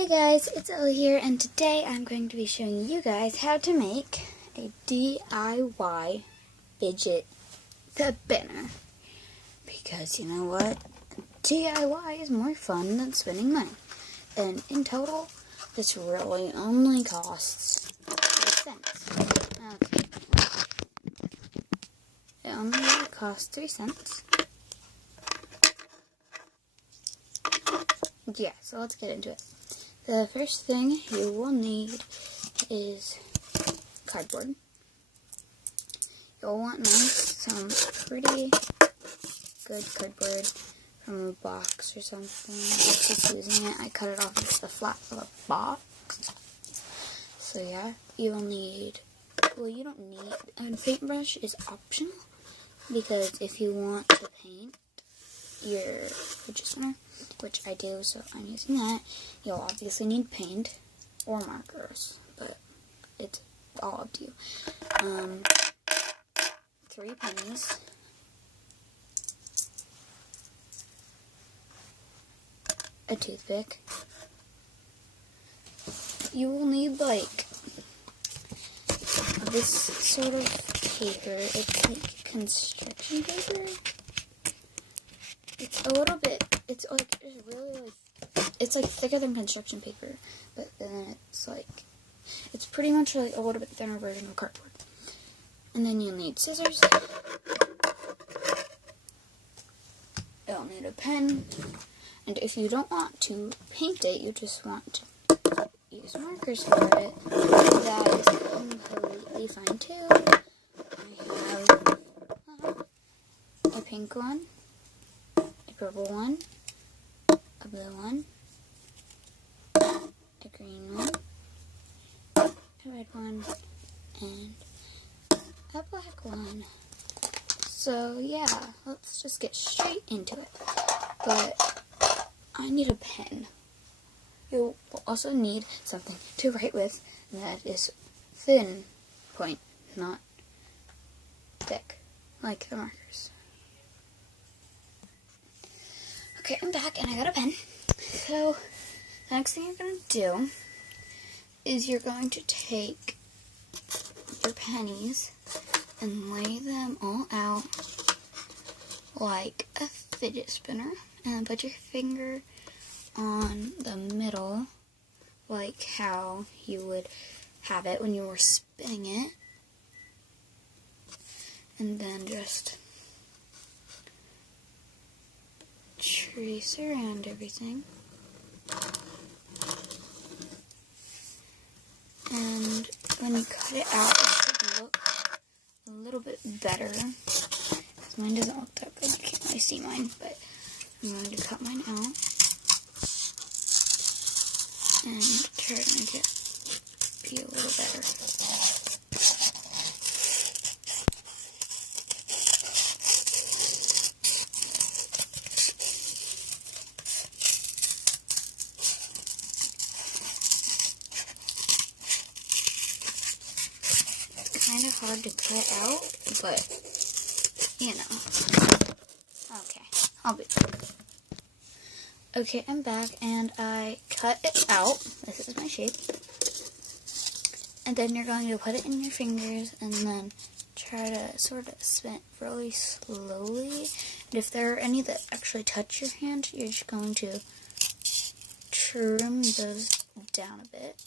Hey guys, it's Elle here, and today I'm going to be showing you guys how to make a DIY fidget spinner. Because you know what? DIY is more fun than spending money. And in total, this really only costs 3 cents. Okay. It only really costs 3 cents. Yeah, so let's get into it. The first thing you will need is cardboard. You'll want some pretty good cardboard from a box or something. I'm just using it. I cut it off of the flap of a box. So yeah, you will need, well, you don't need, a paintbrush is optional, because if you want to paint your fidget spinner, which I do, so I'm using that, you'll obviously need paint or markers, but it's all up to you. 3 pennies, a toothpick. You will need like this sort of paper. It's like construction paper. It's a little bit, it's like thicker than construction paper, but then it's pretty much like a little bit thinner version of cardboard. And then you'll need scissors. You'll need a pen. And if you don't want to paint it, you just want to use markers for it, that is completely fine too. I have a pink one, a purple one, a blue one, a green one, a red one, and a black one. So yeah, let's just get straight into it. But I need a pen. You'll also need something to write with that is thin point, not thick, like the markers. Okay, I'm back and I got a pen. So the next thing you're going to do is you're going to take your pennies and lay them all out like a fidget spinner, and put your finger on the middle like how you would have it when you were spinning it, and then just trace around everything. And when you cut it out, it should look a little bit better. Mine doesn't look that good. You can't really see mine, but I'm going to cut mine out and try to make it be a little better. Kind of hard to cut out, but you know. Okay, I'll be back. Okay, I'm back, and I cut it out. This is my shape. And then you're going to put it in your fingers and then try to sort of spin it really slowly. And if there are any that actually touch your hand, you're just going to trim those down a bit.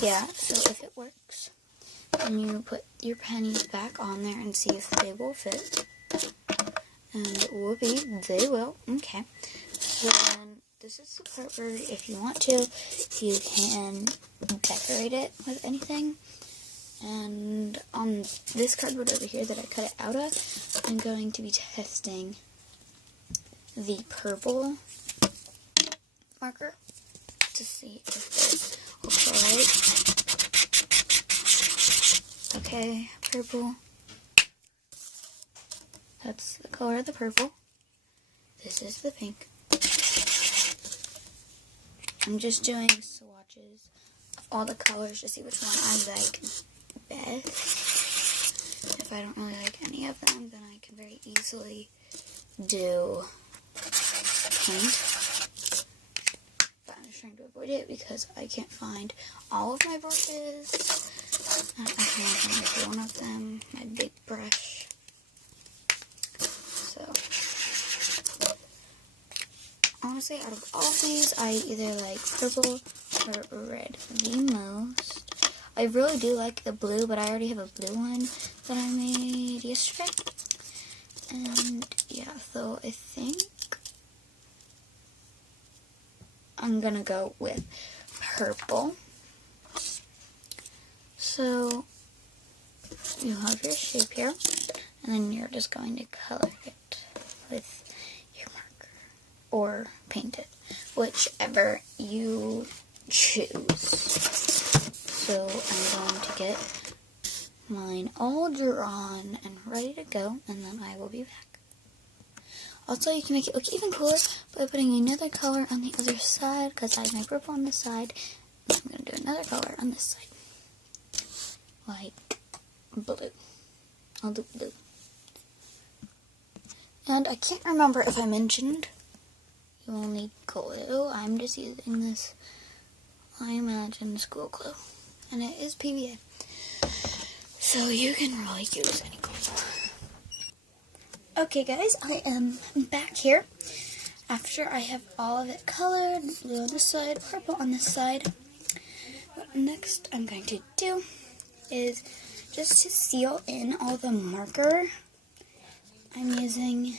Yeah, so if it works, then you put your pennies back on there and see if they will fit. And whoopee, they will. Okay. So then, this is the part where if you want to, you can decorate it with anything. And on this cardboard over here that I cut it out of, I'm going to be testing the purple marker to see if it looks alright. Okay, purple. That's the color of the purple. This is the pink. I'm just doing swatches all the colors to see which one I like best. If I don't really like any of them, then I can very easily do paint. But I'm just trying to avoid it because I can't find all of my brushes. I can only find one of them, my big brush. So, honestly, out of all of these, I either like purple or red the most. I really do like the blue, but I already have a blue one that I made yesterday. And yeah, so I think I'm gonna go with purple. So you have your shape here, and then you're just going to color it with your marker or paint it, whichever you choose. So I'm going to get mine all drawn and ready to go, and then I will be back. Also, you can make it look even cooler by putting another color on the other side, because I have my purple on this side, and I'm going to do another color on this side. Like blue. I'll do blue. And I can't remember if I mentioned you will need glue. I'm just using this, I imagine, school glue. And it is PVA. So you can really use any glue. Okay guys, I am back here after I have all of it colored, blue on this side, purple on this side. What next I'm going to do is just to seal in all the marker, I'm using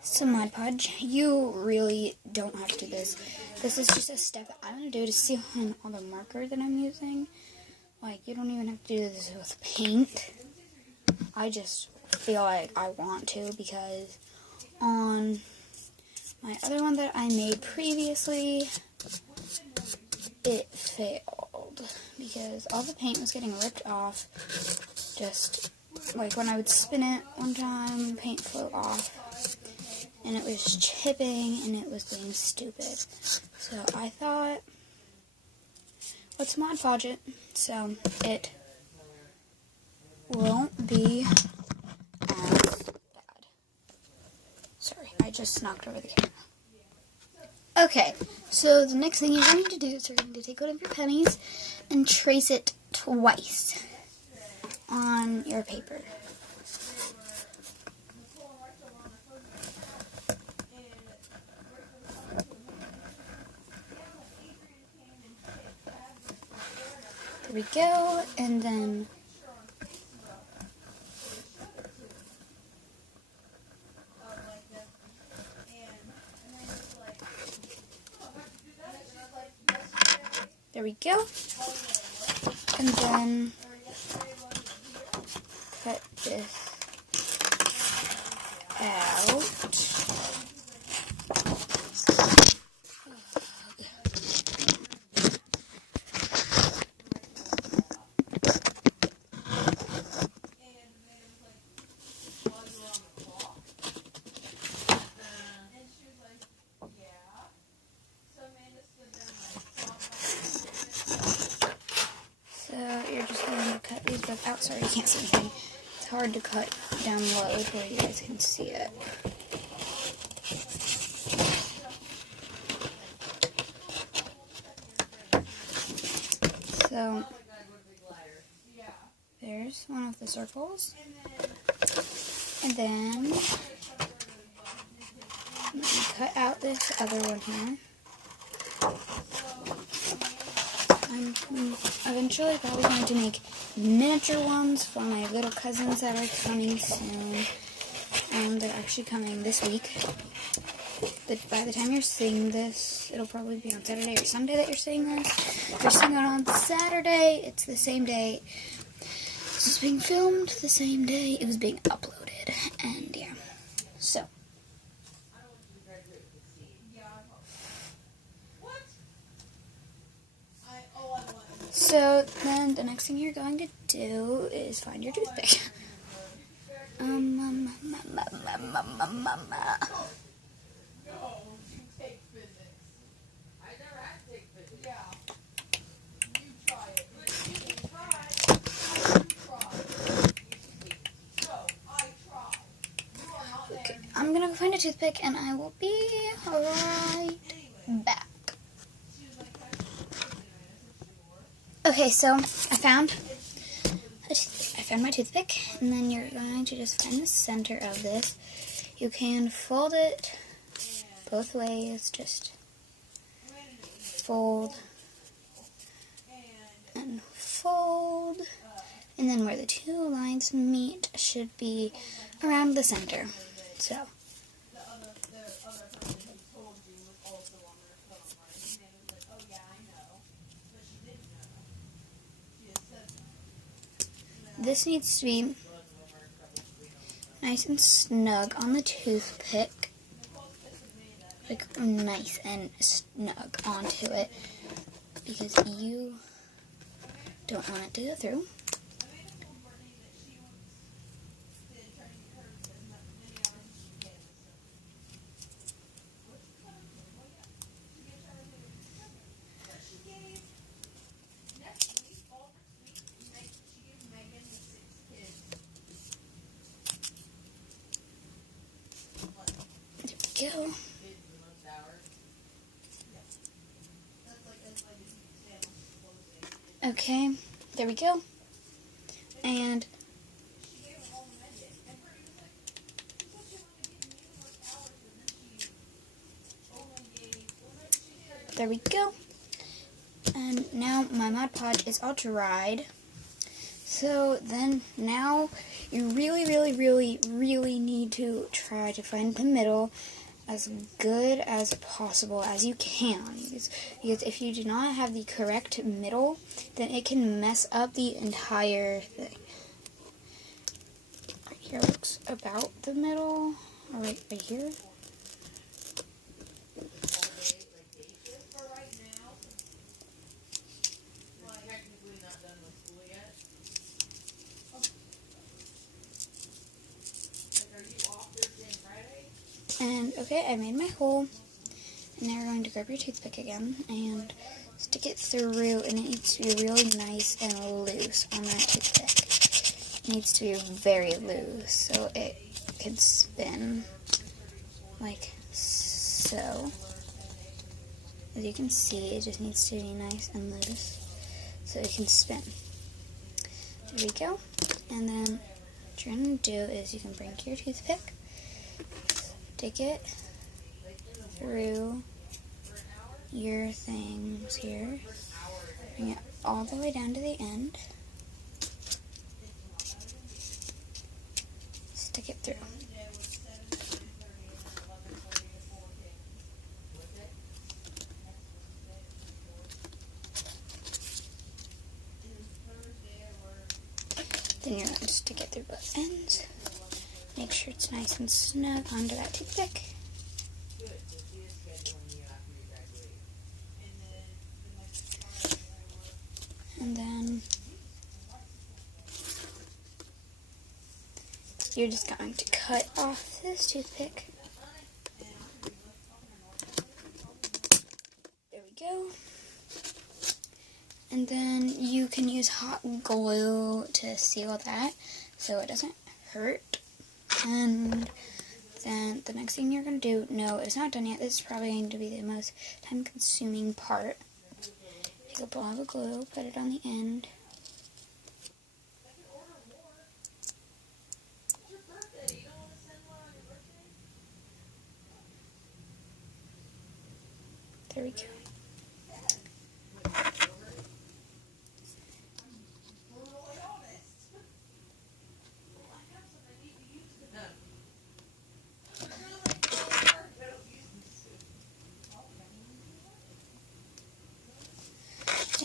some Mod Podge. You really don't have to do this. This is just a step that I'm going to do to seal in all the marker that I'm using. Like, you don't even have to do this with paint. I just feel like I want to, because on my other one that I made previously, it failed because all the paint was getting ripped off. Just like when I would spin it one time, paint flew off and it was chipping and it was being stupid. So I thought, let's Mod Podge it so it won't be as bad. Sorry, I just knocked over the camera. Okay, so the next thing you're going to do is you're going to take one of your pennies and trace it twice on your paper. There we go, and then there we go, and then cut this out. You're just going to cut these both out. Sorry, you can't see anything. It's hard to cut down low where you guys can see it. So, there's one of the circles. And then, cut out this other one here. I'm eventually probably going to make miniature ones for my little cousins that are coming soon. They're actually coming this week. But by the time you're seeing this, it'll probably be on Saturday or Sunday that you're seeing this. If you're seeing it on Saturday, it's the same day. This was being filmed the same day it was being uploaded. And yeah, so. So then the next thing you're going to do is find your toothpick. my toothpick and I will be right back. Okay, so I found my toothpick, and then you're going to just find the center of this. You can fold it both ways, just fold and fold, and then where the two lines meet should be around the center. So this needs to be nice and snug on the toothpick, like nice and snug onto it, because you don't want it to go through. There we go. Okay, there we go. And there we go. And now my Mod Podge is all dried. So then now you really need to try to find the middle as good as possible as you can. Because if you do not have the correct middle, then it can mess up the entire thing. Right here looks about the middle. Or right here. And okay, I made my hole, and now we're going to grab your toothpick again and stick it through, and it needs to be really nice and loose on that toothpick. It needs to be very loose so it can spin like so. As you can see, it just needs to be nice and loose so it can spin. There we go. And then what you're going to do is you can bring your toothpick, stick it through your things here, bring it all the way down to the end, stick it through. Then you're going to stick it through both ends. Make sure it's nice and snug onto that toothpick. And then you're just going to cut off this toothpick. There we go. And then you can use hot glue to seal that so it doesn't hurt. And then the next thing you're going to do, no, it's not done yet. This is probably going to be the most time-consuming part. Take a blob of glue, put it on the end. There we go.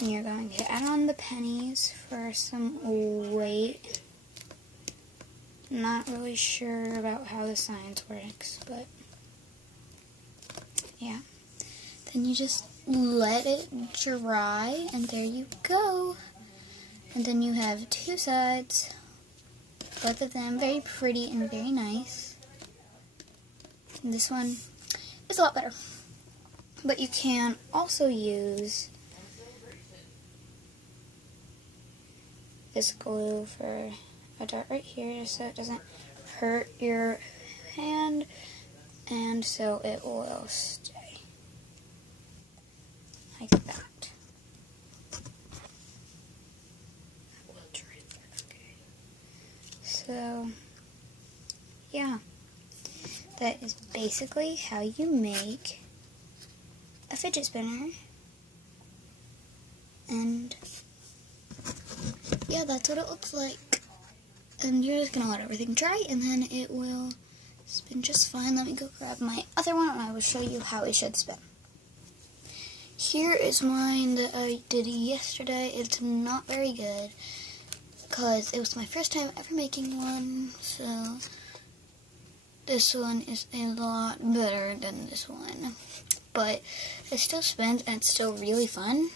And you're going to add on the pennies for some weight. Not really sure about how the science works, but yeah. Then you just let it dry, and there you go. And then you have two sides, both of them very pretty and very nice. And this one is a lot better. But you can also use this glue for a dot right here just so it doesn't hurt your hand. and so it will stay like that. So, yeah, that is basically how you make a fidget spinner. And yeah, that's what it looks like. And you're just gonna let everything dry, and then it will spin just fine. Let me go grab my other one, and I will show you how it should spin. Here is mine that I did yesterday. It's not very good, because it was my first time ever making one, so this one is a lot better than this one. But it still spins, and it's still really fun.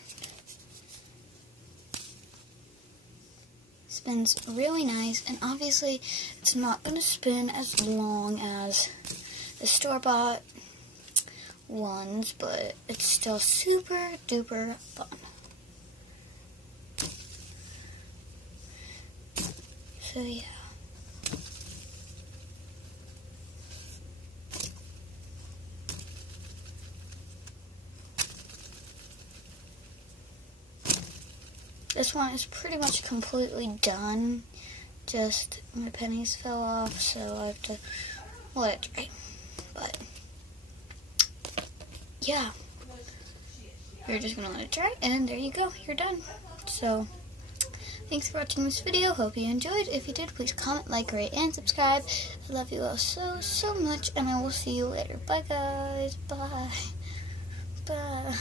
Spins really nice, and obviously it's not going to spin as long as the store-bought ones, but it's still super duper fun. So yeah. This one is pretty much completely done. Just my pennies fell off, so I have to let it dry. But yeah, you're just gonna let it dry, and there you go, you're done. So thanks for watching this video. Hope you enjoyed. If you did, please comment, like, rate, and subscribe. I love you all so much, and I will see you later. Bye guys. Bye. Bye.